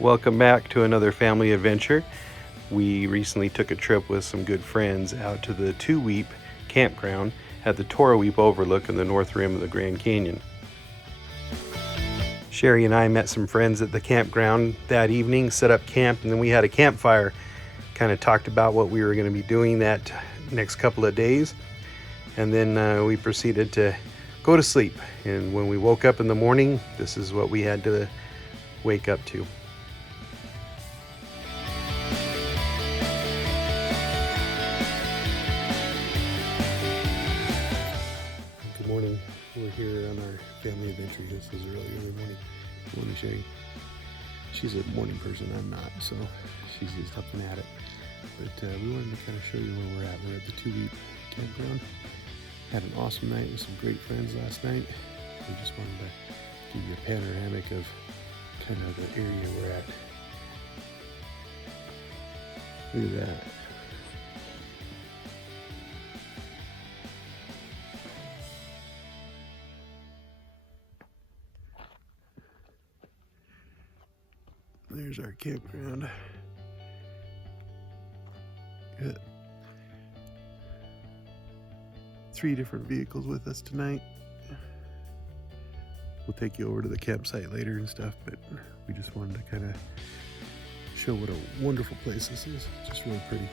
Welcome back to another family adventure. We recently took a trip with some good friends out to the Tuweep Campground at the Toroweap Overlook in the north rim of the Grand Canyon. Sherry and I met some friends at the campground that evening, set up camp, and then we had a campfire. Kind of talked about what we were going to be doing that next couple of days, and then we proceeded to go to sleep. And when we woke up in the morning, this is what we had to wake up to. Good morning. We're here on our family adventure. This is early morning. Good morning, Sherry. She's a morning person, I'm not, so she's just up and at it. But we wanted to kind of show you where we're at. We're at the Tuweep Campground. Had an awesome night with some great friends last night. We just wanted to give you a panoramic of kind of the area we're at. Look at that. There's our campground. Got 3 different vehicles with us tonight. We'll take you over to the campsite later and stuff, but we just wanted to kind of show what a wonderful place this is. Just really pretty.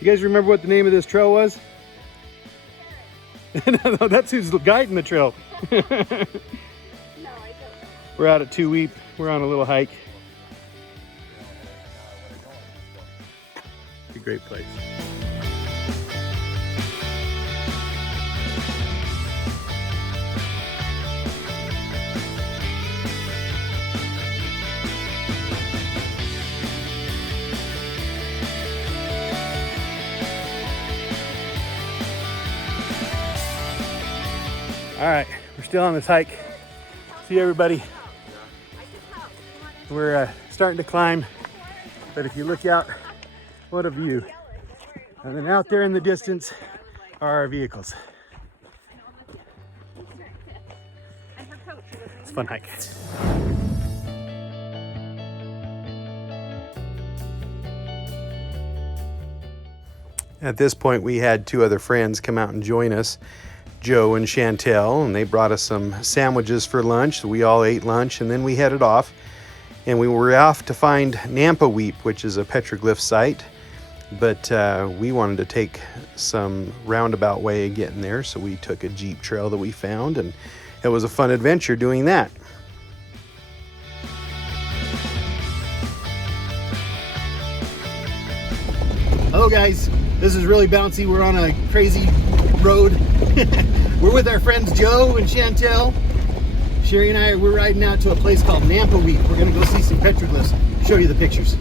You guys remember what the name of this trail was? No, that's who's guiding the trail. No, I don't know. We're out at Tuweep. We're on a little hike. It's a great place. All right, we're still on this hike. See everybody. We're starting to climb, but if you look out, what a view. And then out there in the distance are our vehicles. It's a fun hike. At this point, we had 2 other friends come out and join us, Joe and Chantel, and they brought us some sandwiches for lunch. We all ate lunch, and then we headed off. And we were off to find Toroweap, which is a petroglyph site. But we wanted to take some roundabout way of getting there, so we took a Jeep trail that we found, and it was a fun adventure doing that. Hello guys, this is really bouncy. We're on a crazy road. We're with our friends Joe and Chantel. Sherry and I, we're riding out to a place called Toroweap. We're gonna go see some petroglyphs. Show you the pictures.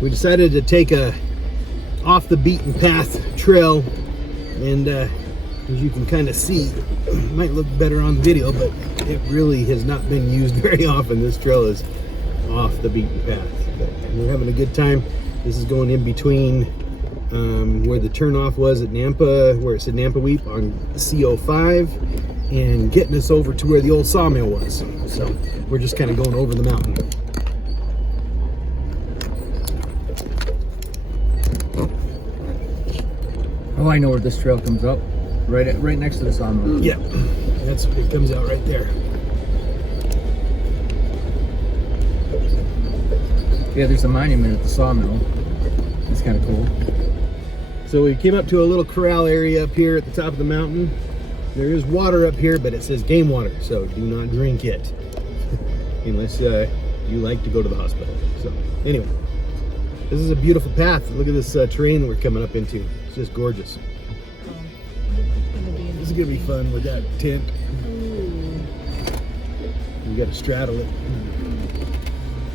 We decided to take a off the beaten path trail, and as you can kind of see, it might look better on video, but it really has not been used very often. This trail is off the beaten path, but we're having a good time. This is going in between where the turnoff was at Nampa, where it said Toroweap on CO5, and getting us over to where the old sawmill was. So we're just kind of going over the mountain. Oh, I know where this trail comes up. Right next to the sawmill. Yeah, it comes out right there. Yeah, there's a monument at the sawmill. It's kind of cool. So we came up to a little corral area up here at the top of the mountain. There is water up here, but it says game water, so do not drink it unless you like to go to the hospital. So anyway, this is a beautiful path. Look at this terrain that we're coming up into. It's just gorgeous. This is gonna be fun with that tent. You got to straddle it.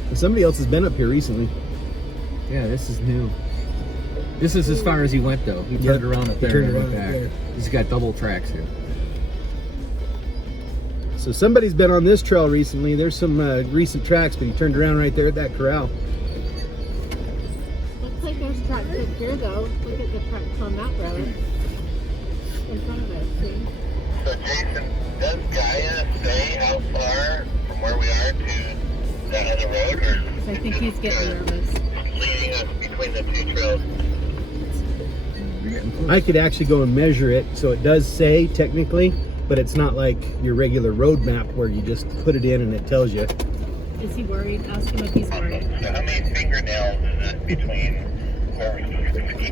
And somebody else has been up here recently. Yeah, this is new. This is as far as he went though. He turned around up there and went back. He's got double tracks here. So somebody's been on this trail recently. There's some recent tracks, but he turned around right there at that corral. Looks like there's tracks up here though. Look at the tracks on that road. In front of us, see? So Jason, does Gaia say how far from where we are to that other road, or I think he's getting nervous. leading us between the two trails? I could actually go and measure it, so it does say technically, but it's not like your regular road map where you just put it in and it tells you. Is he worried? Ask him if he's worried. So how many fingernails is it between where we're supposed to be?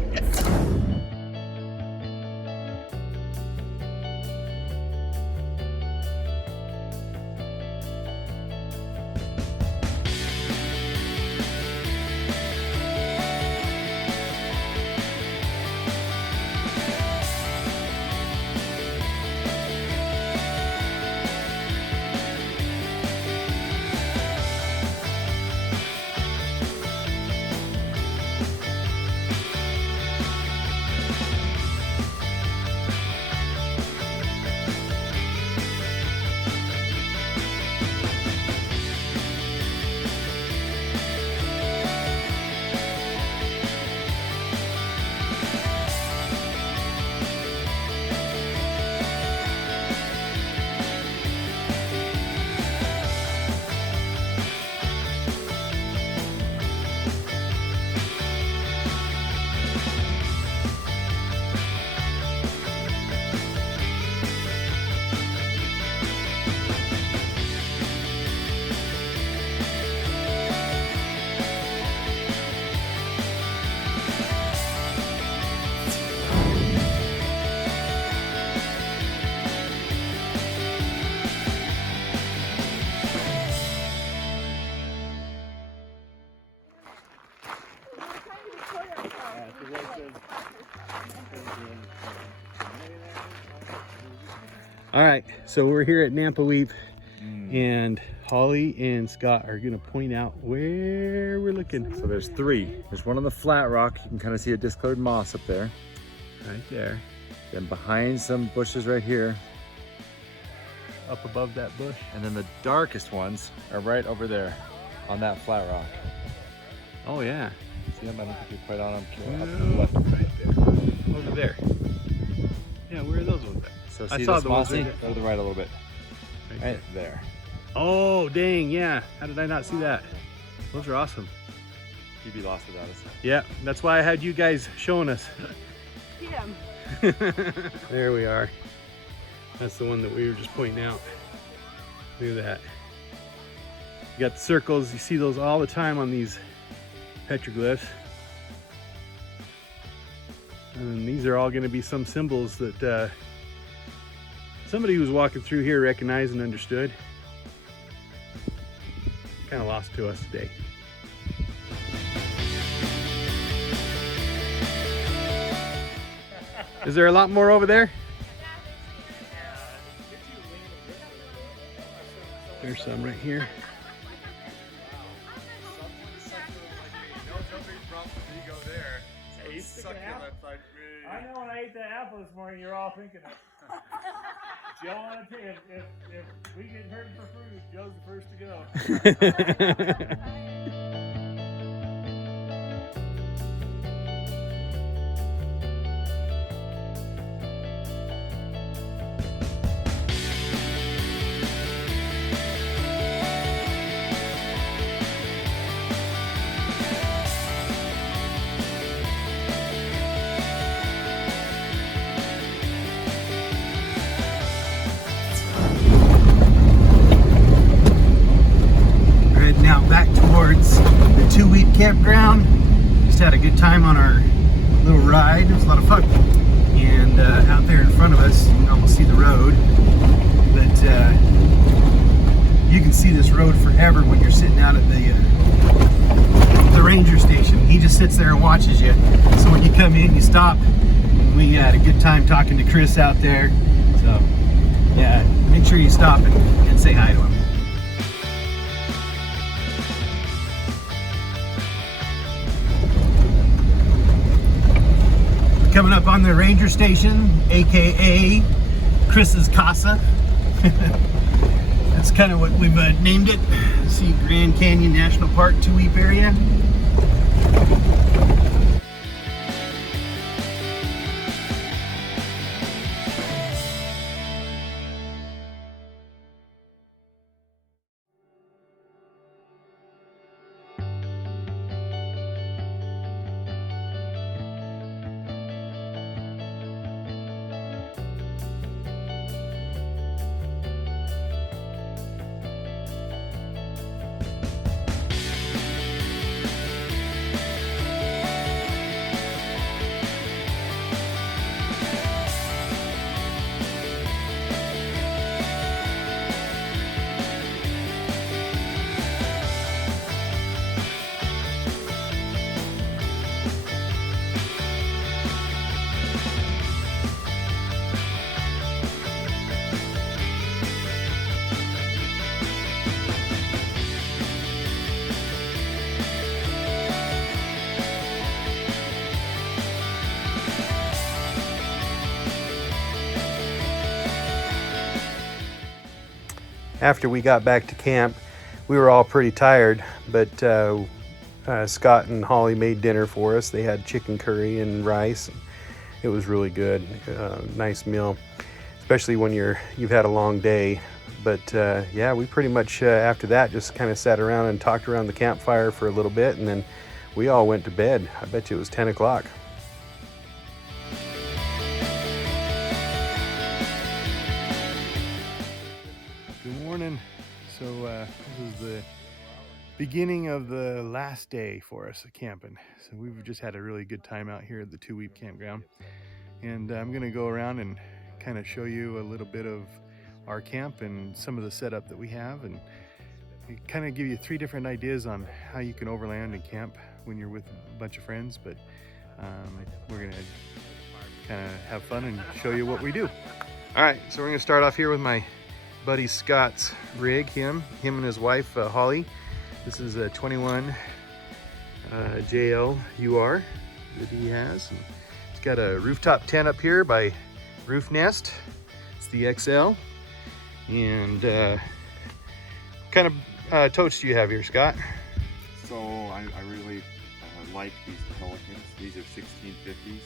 All right, so we're here at Tuweep, and Holly and Scott are gonna point out where we're looking. So there's three. There's one on the flat rock. You can kind of see a discolored moss up there. Right there. Then behind some bushes right here. Up above that bush. And then the darkest ones are right over there on that flat rock. Oh yeah. See them? I don't think you're quite on them. Up to No, the left. right there. Over there. Yeah, where are those ones at? So I see saw this the ones mossy? right Go to the right a little bit. Right Right there. Oh, dang, yeah. How did I not see that? Those are awesome. You'd be lost without us. Yeah, that's why I had you guys showing us. Yeah. There we are. That's the one that we were just pointing out. Look at that. You got the circles. You see those all the time on these petroglyphs. And these are all going to be some symbols that somebody who was walking through here recognized and understood. Kind of lost to us today. Is there a lot more over there? There's some right here. I know when I ate that apple this morning, you're all thinking of. Joe, I want to tell you, if we get hurt for fruit, Joe's the first to go. Now back towards the Tuweep Campground. Just had a good time on our little ride. It was a lot of fun. And out there in front of us, you can almost see the road. But you can see this road forever when you're sitting out at the ranger station. He just sits there and watches you. So when you come in, you stop. We had a good time talking to Chris out there. So yeah, make sure you stop and say hi to him. Coming up on the ranger station, aka Chris's Casa. That's kind of what we've named it. See Grand Canyon National Park, Tuweep area. After we got back to camp, we were all pretty tired, but Scott and Holly made dinner for us. They had chicken curry and rice. It was really good, nice meal, especially when you've had a long day. But yeah, we pretty much after that just kind of sat around and talked around the campfire for a little bit, and then we all went to bed. I bet you it was 10 o'clock. So this is the beginning of the last day for us camping. So we've just had a really good time out here at the Tuweep Campground. And I'm gonna go around and kind of show you a little bit of our camp and some of the setup that we have, and kind of give you 3 different ideas on how you can overland and camp when you're with a bunch of friends. But we're gonna kind of have fun and show you what we do. All right, so we're gonna start off here with my buddy Scott's rig, him and his wife Holly. This is a 21 JL UR that he has. It's got a rooftop tent up here by Roof Nest. It's the XL. And kind of totes do you have here, Scott? So I really like these Pelicans. These are 1650s.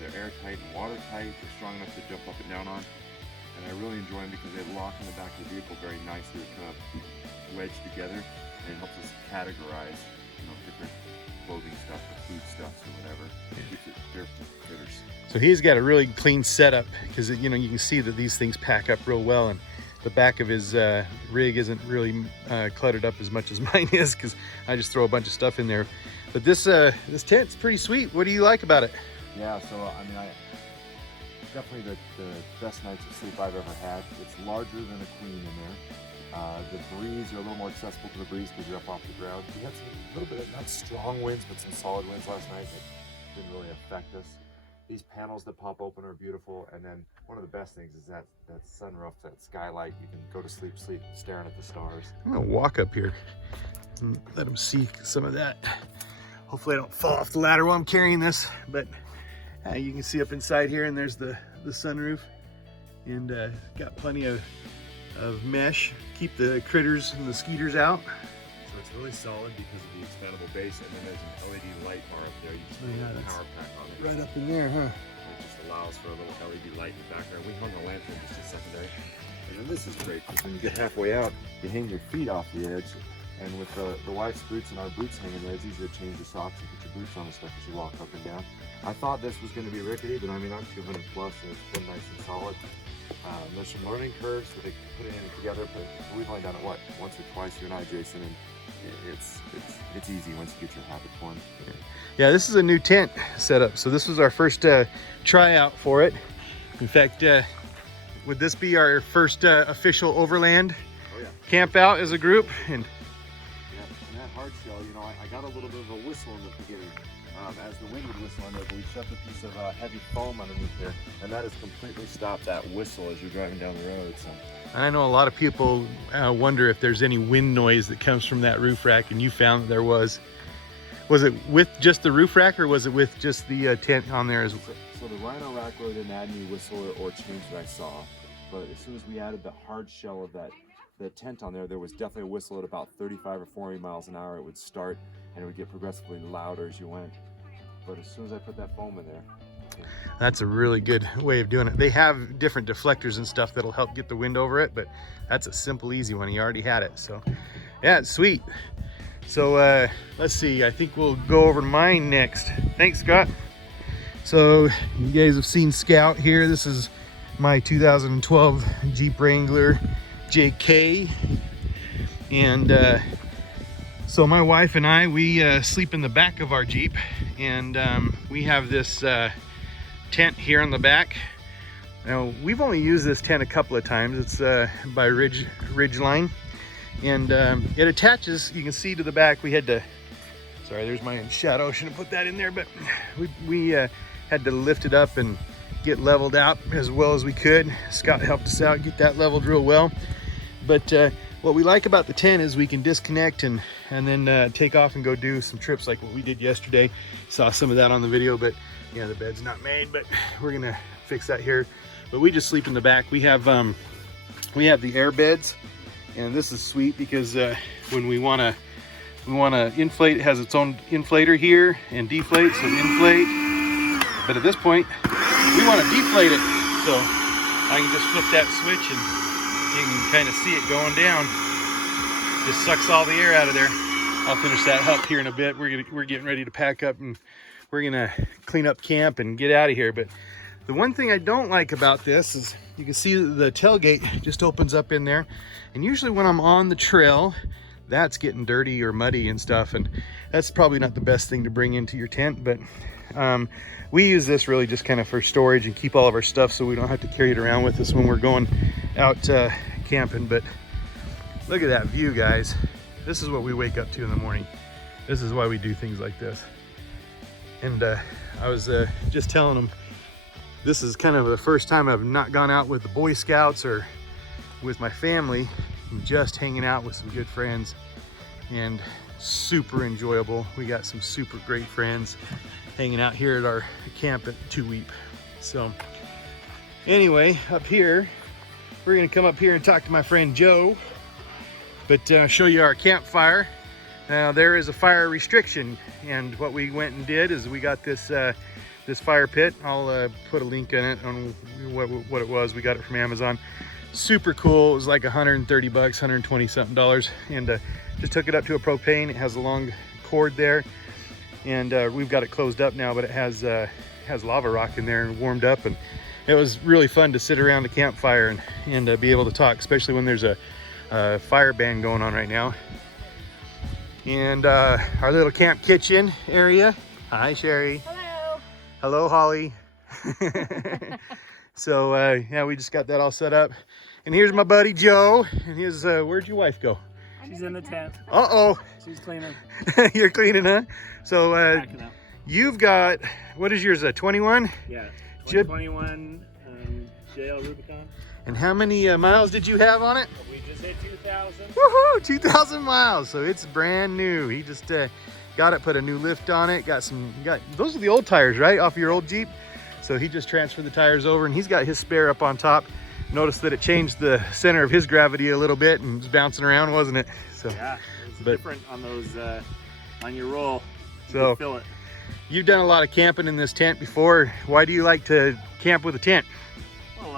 They're airtight and watertight. They're strong enough to jump up and down on. And I really enjoy them because they lock in the back of the vehicle very nicely. They're kind of wedged together, and it helps us categorize, different clothing stuff or food stuffs or whatever. It keeps it fair for critters. So he's got a really clean setup because you can see that these things pack up real well, and the back of his rig isn't really cluttered up as much as mine is because I just throw a bunch of stuff in there. But this tent's pretty sweet. What do you like about it? Yeah, so I mean, definitely the best nights of sleep I've ever had. It's larger than a queen in there. The breeze, you're a little more accessible to the breeze because you're up off the ground. We had a little bit of, not strong winds, but some solid winds last night that didn't really affect us. These panels that pop open are beautiful, and then one of the best things is that sunroof, that skylight. You can go to sleep staring at the stars. I'm gonna walk up here and let him see some of that. Hopefully I don't fall off the ladder while I'm carrying this, but you can see up inside here, and there's the sunroof, and got plenty of mesh, keep the critters and the skeeters out. So it's really solid because of the expandable base, and then there's an LED light bar up there. You just put a power pack on it. Right up in there, huh? It just allows for a little LED light in the background. We hung a lantern just a secondary. And then this is great, because when you get halfway out, you hang your feet off the edge. And with the wife's boots and our boots hanging there, it's easier to change the socks and put your boots on and stuff as you walk up and down. I thought this was going to be rickety, but I mean, I'm 200 plus, and it's been nice and solid. There's some learning curves that they put it in together, but we've only done it, once or twice, you and I, Jason, and it's easy once you get your habit formed. Yeah, this is a new tent setup, so this was our first tryout for it. In fact, would this be our first official overland? Oh camp out as a group. And yeah, and that hard shell, you know, I got a little bit of a whistle in the beginning. As the wind would whistle on it, we shoved a piece of heavy foam underneath there, and that has completely stopped that whistle as you're driving down the road. So. And I know a lot of people wonder if there's any wind noise that comes from that roof rack, and you found that there was. Was it with just the roof rack, or was it with just the tent on there as well? So the Rhino rack really didn't add any whistle or change that I saw, but as soon as we added the hard shell of the tent on there was definitely a whistle at about 35 or 40 miles an hour. It would start, and it would get progressively louder as you went. But as soon as I put that foam in there. That's a really good way of doing it. They have different deflectors and stuff that'll help get the wind over it, but that's a simple, easy one. You already had it. So yeah, it's sweet. So let's see, I think we'll go over to mine next. Thanks, Scott. So you guys have seen Scout here. This is my 2012 Jeep Wrangler JK. And so my wife and I, we sleep in the back of our Jeep, and we have this tent here on the back. Now, we've only used this tent a couple of times. It's by Ridgeline, and it attaches, you can see, to the back. We had to, sorry, there's my shadow, shouldn't have put that in there, but we had to lift it up and get leveled out as well as we could. Scott helped us out, get that leveled real well. But what we like about the tent is we can disconnect and then take off and go do some trips like what we did yesterday. Saw some of that on the video, but yeah, the bed's not made, but we're gonna fix that here. But we just sleep in the back. We have the air beds, and this is sweet because when we wanna inflate, it has its own inflator here and deflate, so inflate. But at this point, we want to deflate it, so I can just flip that switch and you can kind of see it going down. Just sucks all the air out of there. I'll finish that up here in a bit. We're getting ready to pack up, and we're gonna clean up camp and get out of here. But the one thing I don't like about this is you can see the tailgate just opens up in there, and usually when I'm on the trail, that's getting dirty or muddy and stuff, and that's probably not the best thing to bring into your tent. But we use this really just kind of for storage and keep all of our stuff so we don't have to carry it around with us when we're going out camping. But look at that view, guys. This is what we wake up to in the morning. This is why we do things like this. And I was just telling them, this is kind of the first time I've not gone out with the Boy Scouts or with my family, and just hanging out with some good friends, and super enjoyable. We got some super great friends hanging out here at our camp at Tuweep. So anyway, up here, we're gonna come up here and talk to my friend Joe, but show you our campfire. Now there is a fire restriction, and what we went and did is we got this this fire pit. I'll put a link in it on what it was. We got it from Amazon. Super cool. It was like 130 bucks, 120 something dollars, and just took it up to a propane. It has a long cord there, and we've got it closed up now, but it has lava rock in there and warmed up, and it was really fun to sit around the campfire and be able to talk, especially when there's a fire ban going on right now. And our little camp kitchen area. Hi, Sherry. Hello. Hello, Holly. So yeah, we just got that all set up. And here's my buddy Joe. And his where'd your wife go? She's in the tent. Uh-oh. She's cleaning. You're cleaning, huh? So Packing up. you've got, what is yours, a 21? Yeah. Jib- 21 JL Rubicon. And how many miles did you have on it? We just hit 2,000. Woohoo, 2,000 miles. So it's brand new. He just got it, put a new lift on it, got those are the old tires, right? Off your old Jeep. So he just transferred the tires over, and he's got his spare up on top. Notice that it changed the center of his gravity a little bit and was bouncing around, wasn't it? So Yeah, it's but- different on those, on your roll. You So- can feel it. you've done a lot of camping in this tent before. Why do you like to camp with a tent? Well,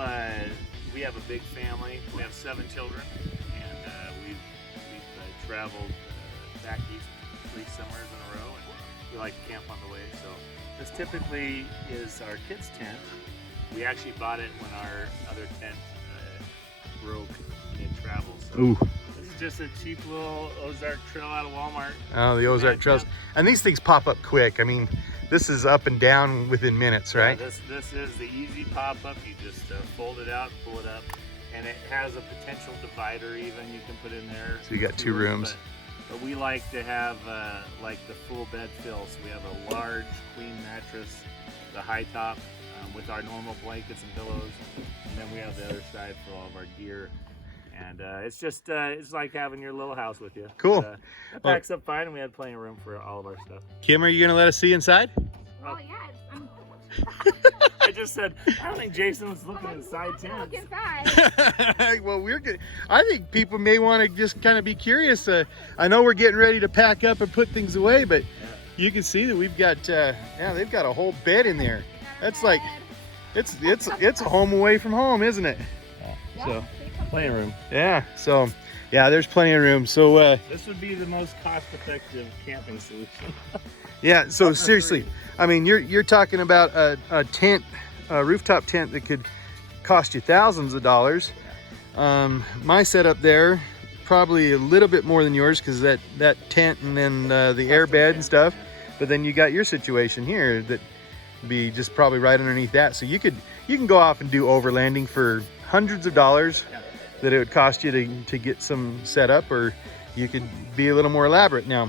we have a big family. We have 7 children, and we've traveled back east 3 summers in a row, and we like to camp on the way. So this typically is our kids' tent. We actually bought it when our other tent broke mid-travel. So Ooh. this is just a cheap little Ozark trail out of Walmart. Oh, the Ozark Trails. And these things pop up quick. I mean, this is up and down within minutes, right? Yeah, this is the easy pop-up. You just fold it out and pull it up. and it has a potential divider even you can put in there. So you got 2 rooms. But we like to have like the full bed fill. So we have a large queen mattress, the high top, with our normal blankets and pillows, and then we have the other side for all of our gear. And it's just it's like having your little house with you. Cool. But, it packs up fine, and we had plenty of room for all of our stuff. Kim, are you gonna let us see inside? Oh yeah. I just said I don't think Jason was looking inside tents. Look inside. Well, we're good. I think people may want to just kind of be curious. I know we're getting ready to pack up and put things away, but you can see that we've got yeah, they've got a whole bed in there. That's like it's a home away from home, isn't it? Yeah. So Plenty of room. yeah, so yeah, there's plenty of room. So This would be the most cost-effective camping solution. yeah, so seriously, I mean, you're talking about a tent, a rooftop tent that could cost you thousands of dollars. My setup there, probably a little bit more than yours, because that tent and then the air bed and stuff. But then you got your situation here that be just probably right underneath that. So you can go off and do overlanding for hundreds of dollars that it would cost you to get some set up, or you could be a little more elaborate now.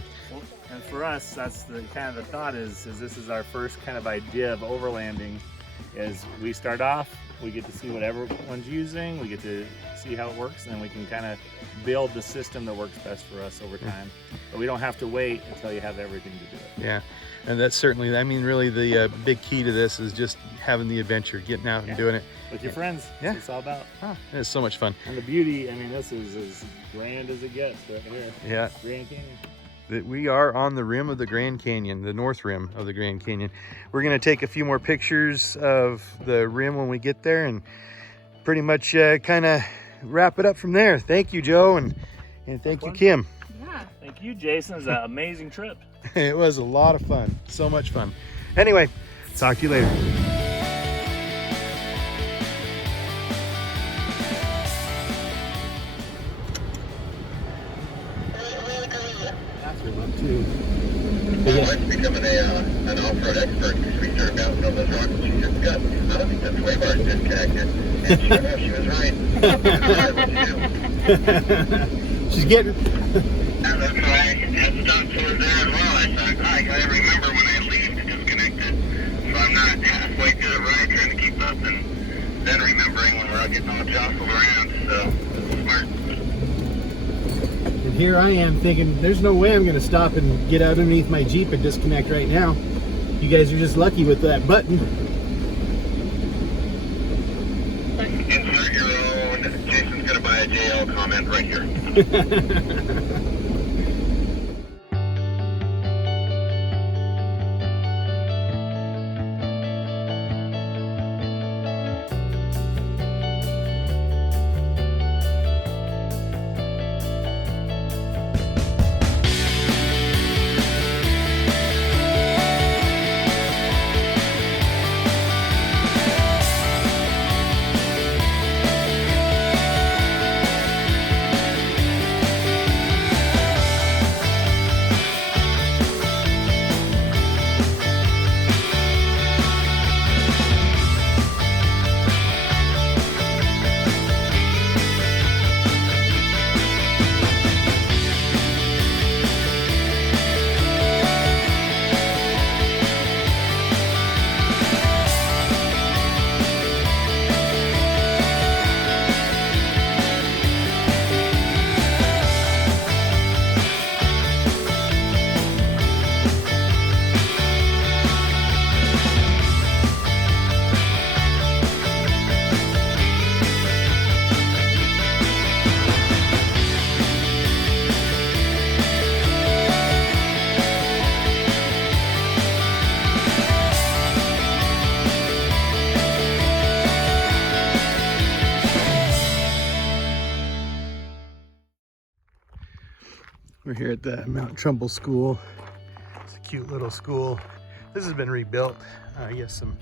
And for us, that's the kind of the thought is this is our first kind of idea of overlanding. Is we start off, we get to see what everyone's using, we get to see how it works, and then we can kind of build the system that works best for us over time. But we don't have to wait until you have everything to do it. Yeah, and that's certainly, I mean, really the big key to this is just having the adventure, getting out and doing it. With your friends, that's what it's all about. Oh, it's so much fun. And the beauty, I mean, this is as grand as it gets right here. Yeah. Grand Canyon. That we are on the rim of the Grand Canyon, the north rim of the Grand Canyon. We're going to take a few more pictures of the rim when we get there, and pretty much kind of wrap it up from there. Thank you, Joe, and thank you, Kim. Yeah. Thank you, Jason. It's an amazing trip. It was a lot of fun, so much fun. Anyway, talk to you later. My wife's becoming an off-road expert because we started bouncing on those rocks. She just got, I don't think the sway bar is disconnected. And sure enough, she was right. She's getting... And that's why I had stopped towards there as well. I thought, I gotta remember when I leave to disconnect it. So I'm not halfway through the ride trying to keep up and then remembering when we're all getting all jostled around. So, smart. And here I am thinking, there's no way I'm going to stop and get out underneath my Jeep and disconnect right now. You guys are just lucky with that button. Insert your own, Jason's gonna buy a JL comment right here. We're here at the Mount Trumbull School. It's a cute little school. This has been rebuilt. Yes, some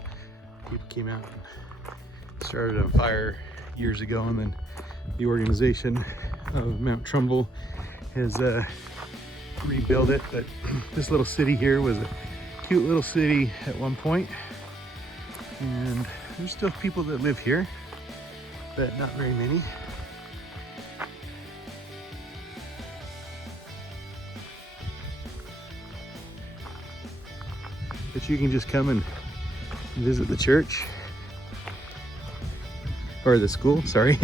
people came out and started a fire years ago, and then the organization of Mount Trumbull has rebuilt it. But this little city here was a cute little city at one point, and there's still people that live here. but not very many. But you can just come and visit the church, or the school, sorry.